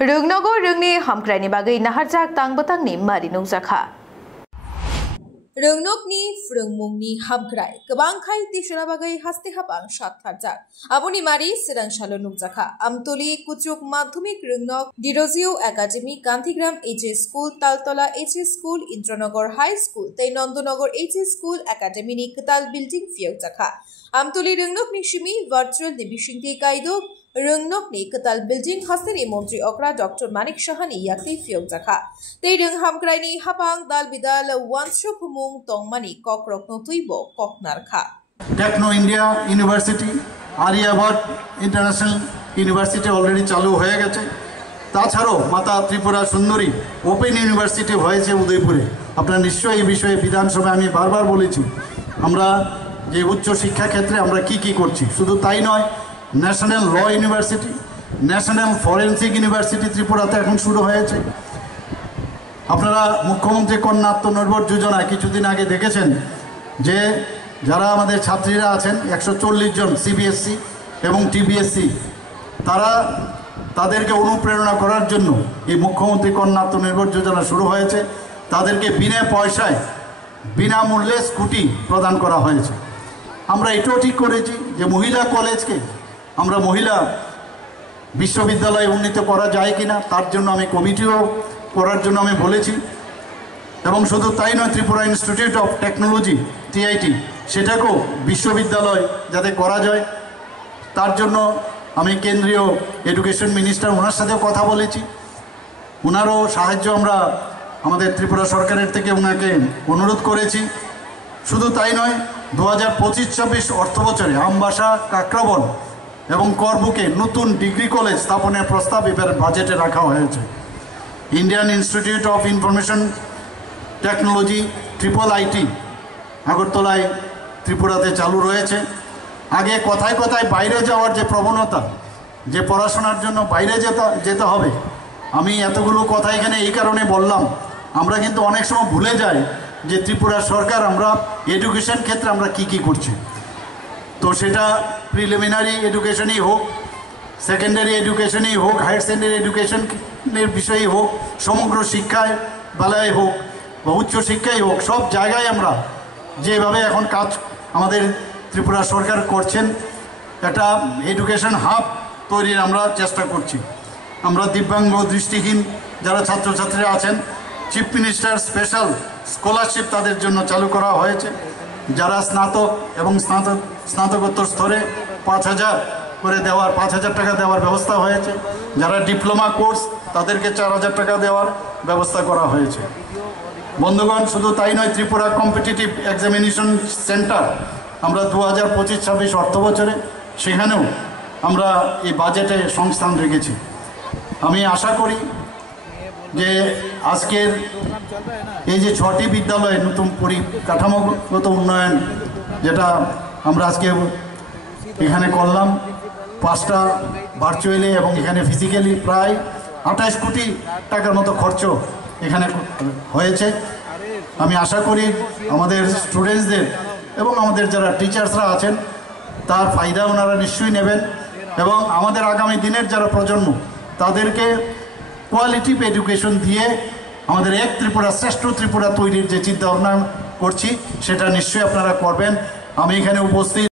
Rungnogo rungni hamkrani bagai naharjak tangbotangni mari nungjakha. Rungnokni frungmungni hamkrai kebangkai tisura bagai haste habang satharjak aboni mari sedang salo nungjakha amtoli kucuk madhyamik rungnok Dirozio Academy Gandhigram HS School Taltola HS School Indranagar High School tei Nandonagor HS School Academy ni ketal building fiokjakha amtoli rungnok ni shimi virtual ni bisingti kaidok Rungnok ni ketal building haseni Montri Okra Dr. Manik Shahani yakti fiokjakha tei rung hamkrai ni habang dal bidal wansho phumung tongmani kokrok no tuibo koknarkha Techno India University Aryabhat International University already চালু হয়ে গেছে তাছাড়াও মাতা Tripura Sundari open university হয়েছে উদয়পুরে আপনারা নিশ্চয়ই এই বিষয়ে বিধানসভায় আমি বারবার বলেছি আমরা যে উচ্চ শিক্ষা ক্ষেত্রে আমরা কি করছি শুধু তাই নয় national law university national forensic university ত্রিপুরাতে এখন শুরু হয়েছে আপনারা মুখ্যমন্ত্রী কন্যা আত্মনির্ভর যোজনা কিছুদিন আগে দেখেছেন যে যারা আমাদের ছাত্রীরা আছেন 140 জন সিবিএসসি এবং টিবিএসসি তাদেরকে অনুপ্রেরণা করার জন্য এই মুখ্যমন্ত্রী কন্যা আত্মনির্ভর যোজনা শুরু হয়েছে তাদেরকে বিনা পয়সায় বিনামূল্যে স্কুটি প্রদান করা হয়েছে আমরা এটাও ঠিক করেছি যে মহিলা কলেজকে আমরা মহিলা বিশ্ববিদ্যালয়ে উন্নীত করা যায় কিনা তার জন্য আমি কমিটিও করার জন্য আমি বলেছি এবং শুধু তাই নয় Tripura institute of technology TIT সেটাকেও বিশ্ববিদ্যালয় যাতে করা যায় তার জন্য আমি কেন্দ্রীয় এডুকেশন মিনিস্টার ওনার সাথেও কথা বলেছি ওনারও সাহায্য আমরা আমাদের ত্রিপুরা সরকারের থেকে ওনাকে অনুরোধ করেছি শুধু তাই নয় 2025-26 অর্থবছরে আমবাসা কাকরাবন এবং করবুকে নতুন ডিগ্রি কলেজ স্থাপনের প্রস্তাব এবার বাজেটে রাখা হয়েছে Indian institute of information technology IIIT আগরতলায় ত্রিপুরাতে চালু রয়েছে আগে কথায় কথায় বাইরে যাওয়ার যে প্রবণতা যে পড়াশোনার জন্য বাইরে যেতে হবে আমি এতগুলো কথা এখানে এই কারণে বললাম আমরা কিন্তু অনেক সময় ভুলে যাই যে ত্রিপুরা সরকার আমরা এডুকেশন ক্ষেত্রে আমরা কি করছি তো সেটা প্রিলিমিনারি এডুকেশনই হোক সেকেন্ডারি এডুকেশনই হোক হায়ার সেকেন্ডারি এডুকেশনের বিষয়ই হোক সমগ্র শিক্ষায় বেলায় হোক বা উচ্চ শিক্ষাই হোক সব জায়গায় আমরা যেভাবে এখন কাজ আমাদের ত্রিপুরা সরকার করছেন একটা এডুকেশন হাব তৈরির আমরা চেষ্টা করছি আমরা দিব্যাঙ্গ দৃষ্টিহীন যারা ছাত্রছাত্রীরা আছেন চিফ মিনিস্টার স্পেশাল স্কলারশিপ তাদের জন্য চালু করা হয়েছে যারা স্নাতক এবং স্নাতকোত্তর স্তরে 5,000 করে দেওয়ার 5,000 টাকা দেওয়ার ব্যবস্থা হয়েছে যারা ডিপ্লোমা কোর্স তাদেরকে 4,000 টাকা দেওয়ার ব্যবস্থা করা হয়েছে বন্ধুগণ শুধু তাই নয় ত্রিপুরা কম্পিটিটিভ এক্সামিনেশন সেন্টার আমরা 2025-26 অর্থবছরে সেখানেও আমরা এই বাজেটে সংস্থান রেখেছি আমি আশা করি যে আজকের এই যে 6টি বিদ্যালয়ে নতুন পরিকাঠামোগত উন্নয়ন যেটা আমরা আজকে এখানে করলাম 5টা ভার্চুয়ালি এবং এখানে ফিজিক্যালি প্রায় 28 কোটি টাকার মতো খরচ এখানে হয়েছে আমি আশা করি আমাদের স্টুডেন্টসদের এবং আমাদের যারা টিচার্সরা আছেন তার ফায়দা ওনারা নিশ্চয়ই নেবেন এবং আমাদের আগামী দিনের যারা প্রজন্ম তাদেরকে কোয়ালিটিভ এডুকেশন দিয়ে আমাদের এক ত্রিপুরা শ্রেষ্ঠ ত্রিপুরা তৈরির যে চিন্তা ভাবনা করছি সেটা নিশ্চয়ই আপনারা করবেন আমি এখানে উপস্থিত